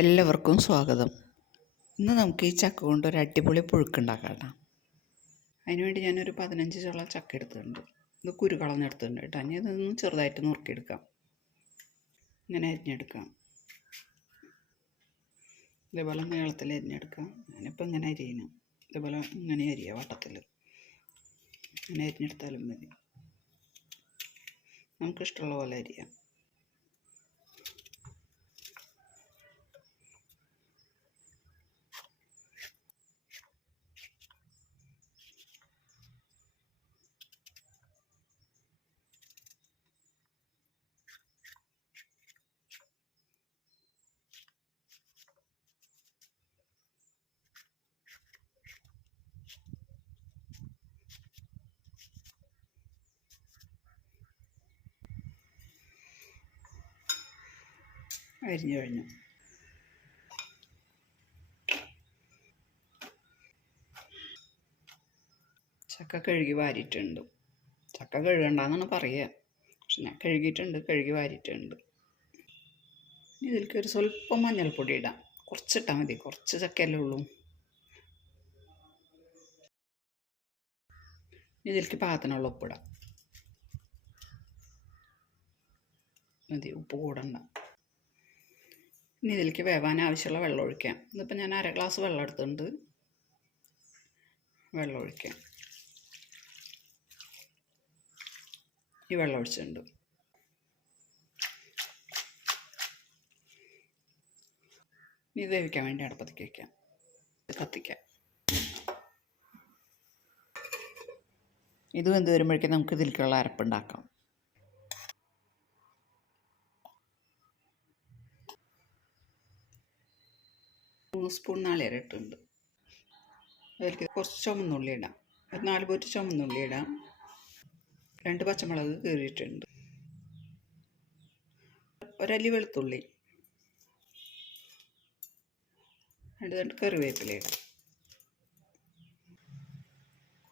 എല്ലാവർക്കും സ്വാഗതം. ഇന്ന് നമുക്ക് ഈ ചക്ക കൊണ്ട് ഒരു അടിപൊളി പുഴുക്കുണ്ടാക്കാം കേട്ടോ അതിനുവേണ്ടി ഞാനൊരു പതിനഞ്ച് ചുള ചക്ക എടുത്തിട്ടുണ്ട്. ഇത് കുരു കളഞ്ഞെടുത്തിട്ടുണ്ട് കേട്ടോ. ഇനി ഇതൊന്ന് ചെറുതായിട്ട് നുറുക്കിയെടുക്കാം. ഇങ്ങനെ അരിഞ്ഞെടുക്കാം. ഇതേപോലെ നീളത്തിൽ അരിഞ്ഞെടുക്കാം. ഞാനിപ്പോൾ ഇങ്ങനെ അരിയണം ഇതേപോലെ ഇങ്ങനെ അരിയാം വട്ടത്തിൽ ഇങ്ങനെ അരിഞ്ഞെടുത്താലും മതി. നമുക്കിഷ്ടമുള്ള പോലെ അരിയാം. അരിഞ്ഞു കഴിഞ്ഞു. ചക്ക കഴുകി വാരിയിട്ടുണ്ട്. ചക്ക കഴുകണ്ടെന്നാണ് പറയുക. പക്ഷെ ഞാൻ കഴുകിയിട്ടുണ്ട് കഴുകി വാരിയിട്ടുണ്ട്. ഇതിലേക്ക് ഒരു സ്വല്പം മഞ്ഞൾപ്പൊടി ഇടാം. കുറച്ചിട്ടാൽ മതി കുറച്ച് ചക്കയല്ലേ ഉള്ളൂ. ഇതിലേക്ക് പാകത്തിനുള്ള ഉപ്പിടാം മതി ഉപ്പ് കൂടണ്ട. ഇനി ഇതിലേക്ക് വേവാൻ ആവശ്യമുള്ള വെള്ളം ഒഴിക്കാം. ഇതിപ്പോൾ ഞാൻ അര ഗ്ലാസ് വെള്ളം എടുത്തിട്ടുണ്ട്. വെള്ളം ഒഴിക്കാം. ഈ വെള്ളം ഒഴിച്ചിട്ടുണ്ട്. ഇനി ഇത് വേവിക്കാൻ വേണ്ടി അടുപ്പത്തേക്ക് വയ്ക്കാം കത്തിക്കാം. ഇത് വെന്ത് വരുമ്പോഴേക്കും നമുക്ക് ഇതിലേക്കുള്ള അരപ്പുണ്ടാക്കാം മൂന്ന് സ്പൂൺ നാളികേരം ഇട്ടുണ്ട് അതിലേക്ക് കുറച്ച് ചുമന്നുള്ളി ഇടാം. ഒരു നാല് പോറ്റ് ചുമന്നുള്ളി ഇടാം. രണ്ട് പച്ചമുളക് കീറിയിട്ടുണ്ട്. ഒരല്ലി വെളുത്തുള്ളി. രണ്ട് രണ്ട് കറിവേപ്പില ഇടാം.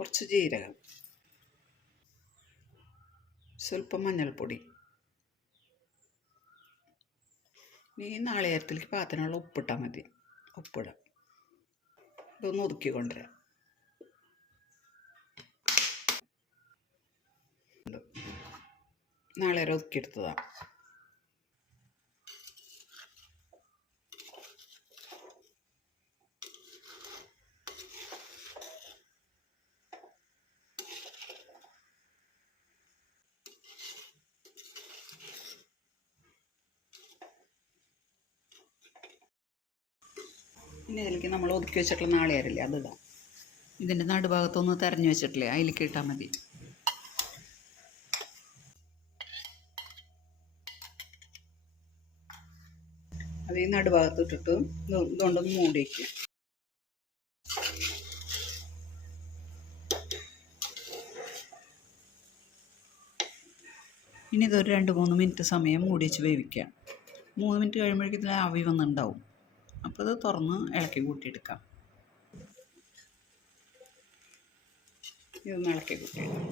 കുറച്ച് ജീരകം. സ്വല്പം മഞ്ഞൾപ്പൊടി. ഈ നാളികേരത്തിലേക്ക് പാത്രത്തിനുള്ള ഉപ്പിട്ടാൽ മതി. ഉപ്പിടാം ഇതൊന്ന് ഒതുക്കി കൊണ്ടുവരാം നാളെ ഒതുക്കിയെടുത്തതാണ് ഇനി ഇതിലേക്ക് നമ്മൾ ഒതുക്കി വെച്ചിട്ടുള്ള നാളികേരല്ലേ അതിടാം ഇതിന്റെ നടുഭാഗത്തൊന്ന് തെരഞ്ഞു വെച്ചിട്ടില്ലേ അതിലേക്ക് ഇട്ടാൽ മതി. അത് ഈ നടുഭാഗത്ത് ഇട്ടിട്ട് ഇതുകൊണ്ടൊന്ന് മൂടി വയ്ക്കുക ഇനി ഇതൊരു രണ്ട് മൂന്ന് മിനിറ്റ് സമയം മൂടി വെച്ച് വേവിക്കുക. മൂന്ന് മിനിറ്റ് കഴിയുമ്പോഴേക്കും ഇതിൽ ആവി വന്നിട്ടുണ്ടാവും അപ്പോൾ ഇത് തുറന്ന് ഇളക്കി കൂട്ടിയെടുക്കാം. ഇതൊന്ന് ഇളക്കി കൂട്ടിയെടുക്കാം.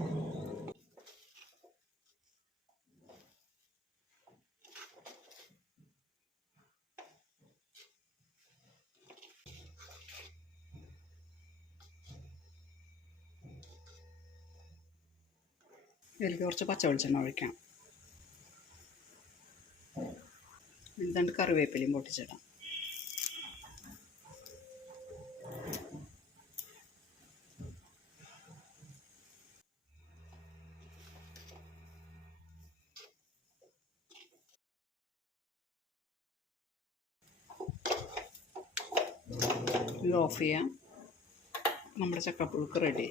ഇതിലേക്ക് കുറച്ച് പച്ച വെളിച്ചെണ്ണ ഒഴിക്കാം. എന്നിട്ട് കറിവേപ്പിലയും പൊട്ടിച്ചിടാം. ഇത് ഓഫ് ചെയ്യാം. നമ്മുടെ ചക്കപ്പുഴുക്ക് റെഡി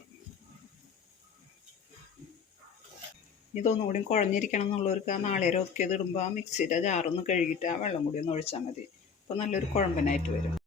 ഇതൊന്നും കൂടി കുഴഞ്ഞിരിക്കണം എന്നുള്ളവർക്ക് ആ നാളേരം ഒതുക്കിയത് ഇടുമ്പോൾ ആ മിക്സിയുടെ ജാറൊന്ന് കഴുകിയിട്ട് ആ വെള്ളം കൂടി ഒന്ന് ഒഴിച്ചാൽ മതി. അപ്പോൾ നല്ലൊരു കുഴമ്പനായിട്ട് വരും.